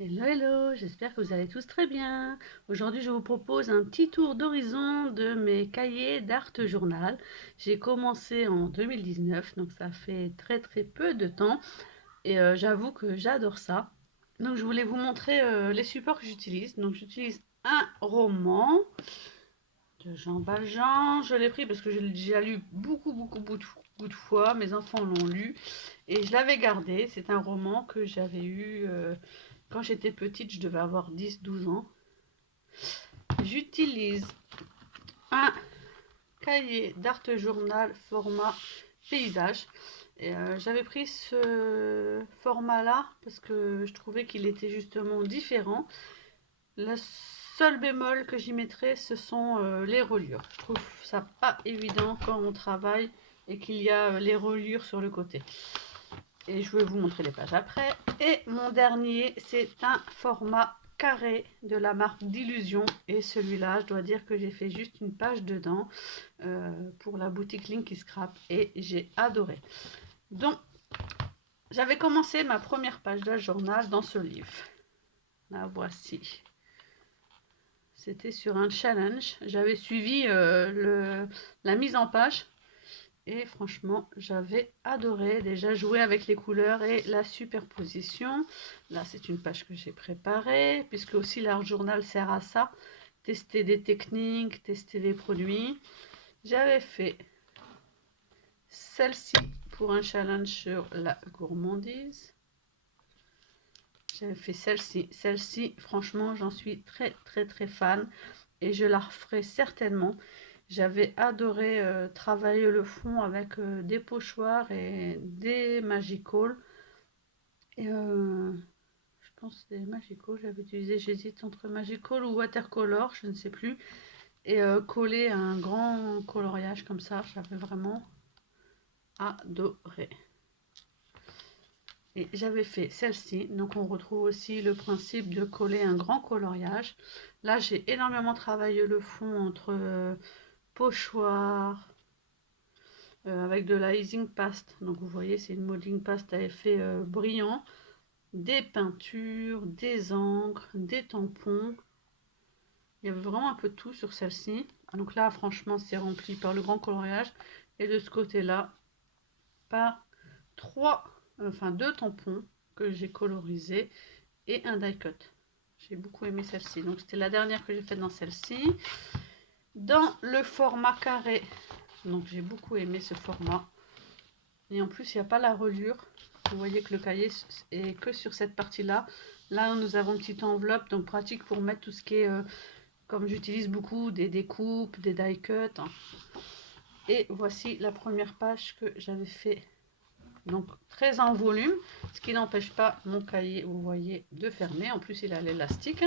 Hello, hello, j'espère que vous allez tous très bien. Aujourd'hui, je vous propose un petit tour d'horizon de mes cahiers d'art journal. J'ai commencé en 2019, donc ça fait très très peu de temps et j'avoue que j'adore ça. Donc je voulais vous montrer les supports que j'utilise. Donc j'utilise un roman de Jean Valjean. Je l'ai pris parce que j'ai déjà lu beaucoup de fois. Mes enfants l'ont lu et je l'avais gardé. C'est un roman que j'avais eu quand j'étais petite, je devais avoir 10 12 ans. J'utilise un cahier d'art journal format paysage. J'avais pris ce format-là parce que je trouvais qu'il était justement différent. Le seul bémol que j'y mettrais, ce sont les reliures. Je trouve ça pas évident quand on travaille et qu'il y a les reliures sur le côté. Et je vais vous montrer les pages après. Et mon dernier, c'est un format carré de la marque d'Illusion. Et celui-là, je dois dire que j'ai fait juste une page dedans pour la boutique Linky Scrap et j'ai adoré. Donc, j'avais commencé ma première page de journal dans ce livre. La voici. C'était sur un challenge. J'avais suivi la mise en page. Et franchement, j'avais adoré déjà jouer avec les couleurs et la superposition. Là, c'est une page que j'ai préparée, puisque aussi l'art journal sert à ça. Tester des techniques, tester des produits. J'avais fait celle-ci pour un challenge sur la gourmandise. J'avais fait celle-ci. Celle-ci, franchement, j'en suis très fan et je la referai certainement. J'avais adoré travailler le fond avec des pochoirs et des Magical. Et je pense que c'est des Magical, j'avais utilisé, j'hésite entre Magical ou Watercolor, je ne sais plus. Et coller un grand coloriage comme ça, j'avais vraiment adoré. Et j'avais fait celle-ci, donc on retrouve aussi le principe de coller un grand coloriage. Là, j'ai énormément travaillé le fond entre pochoir, avec de la Easing Paste. Donc vous voyez, c'est une modeling paste à effet brillant, des peintures, des encres, des tampons. Il y avait vraiment un peu de tout sur celle-ci. Donc là, franchement, c'est rempli par le grand coloriage. Et de ce côté-là, par deux tampons que j'ai colorisés et un die cut. J'ai beaucoup aimé celle-ci. Donc c'était la dernière que j'ai faite dans celle-ci. Dans le format carré, donc j'ai beaucoup aimé ce format. Et en plus, il n'y a pas la reliure. Vous voyez que le cahier est que sur cette partie-là. Là, nous avons une petite enveloppe, donc pratique pour mettre tout ce qui est, comme j'utilise beaucoup, des découpes, des die cuts. Et voici la première page que j'avais fait. Donc très en volume, ce qui n'empêche pas mon cahier, vous voyez, de fermer. En plus, il a l'élastique.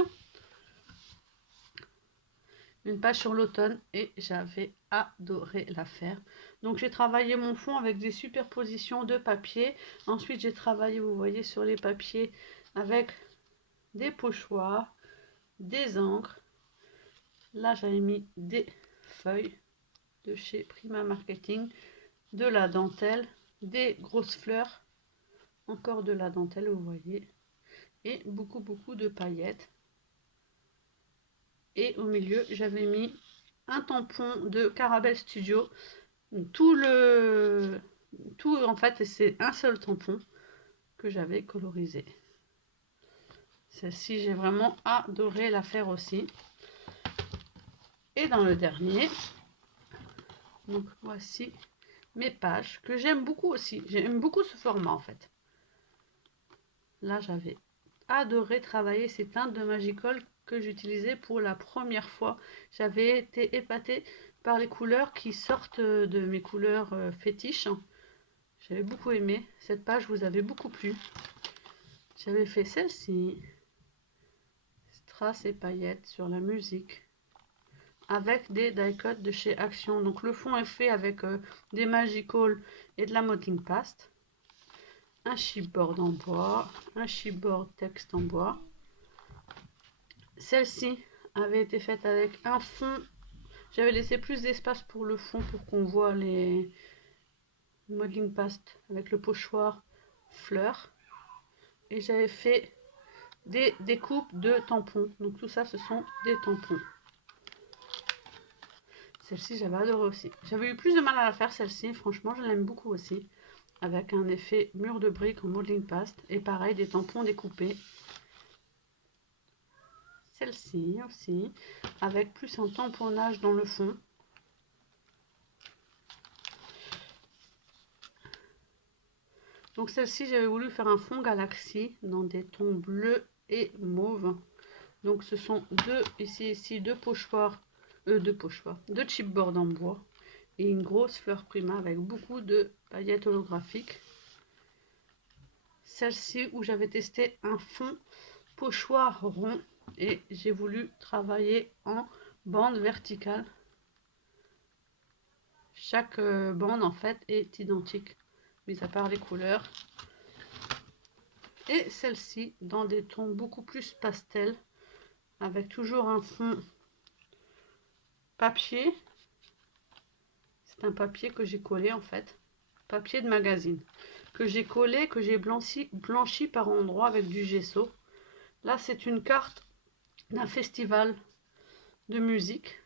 Une page sur l'automne et j'avais adoré la faire. Donc j'ai travaillé mon fond avec des superpositions de papier. Ensuite j'ai travaillé, vous voyez, sur les papiers avec des pochoirs, des encres. Là j'avais mis des feuilles de chez Prima Marketing, de la dentelle, des grosses fleurs, encore de la dentelle, vous voyez, et beaucoup de paillettes. Et au milieu j'avais mis un tampon de Caramel Studio. Tout en fait, c'est un seul tampon que j'avais colorisé. Celle-ci, j'ai vraiment adoré la faire aussi. Et dans le dernier, donc voici mes pages que j'aime beaucoup aussi. J'aime beaucoup ce format en fait. Là, j'avais adoré travailler ces teintes de Magical que j'utilisais pour la première fois. J'avais été épatée par les couleurs qui sortent de mes couleurs fétiches. J'avais beaucoup aimé. Cette page vous avait beaucoup plu. J'avais fait celle-ci, strass et paillettes sur la musique, avec des die cuts de chez Action. Donc le fond est fait avec des Magical et de la modeling paste. Un chipboard en bois, un chipboard texte en bois. Celle-ci avait été faite avec un fond. J'avais laissé plus d'espace pour le fond pour qu'on voit les modeling paste avec le pochoir fleurs. Et j'avais fait des découpes de tampons. Donc tout ça, ce sont des tampons. Celle-ci, j'avais adoré aussi. J'avais eu plus de mal à la faire, celle-ci. Franchement, je l'aime beaucoup aussi. Avec un effet mur de briques en modeling paste. Et pareil, des tampons découpés. Celle-ci aussi. Avec plus un tamponnage dans le fond. Donc celle-ci, j'avais voulu faire un fond galaxie dans des tons bleus et mauve. Donc ce sont deux pochoirs, deux chipboards en bois et une grosse fleur prima avec beaucoup de paillettes holographiques. Celle-ci où j'avais testé un fond pochoir rond et j'ai voulu travailler en bande verticale. Chaque bande en fait est identique, mis à part les couleurs. Et celle-ci dans des tons beaucoup plus pastel, avec toujours un fond papier. C'est un papier que j'ai collé en fait, papier de magazine, que j'ai collé, que j'ai blanchi par endroits avec du gesso. Là, c'est une carte d'un festival de musique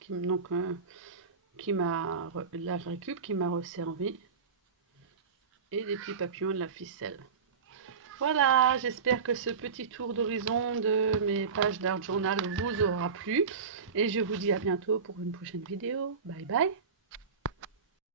qui m'a la récup qui m'a resservi, et des petits papillons, de la ficelle. Voilà, j'espère que ce petit tour d'horizon de mes pages d'art journal vous aura plu et je vous dis à bientôt pour une prochaine vidéo. Bye bye.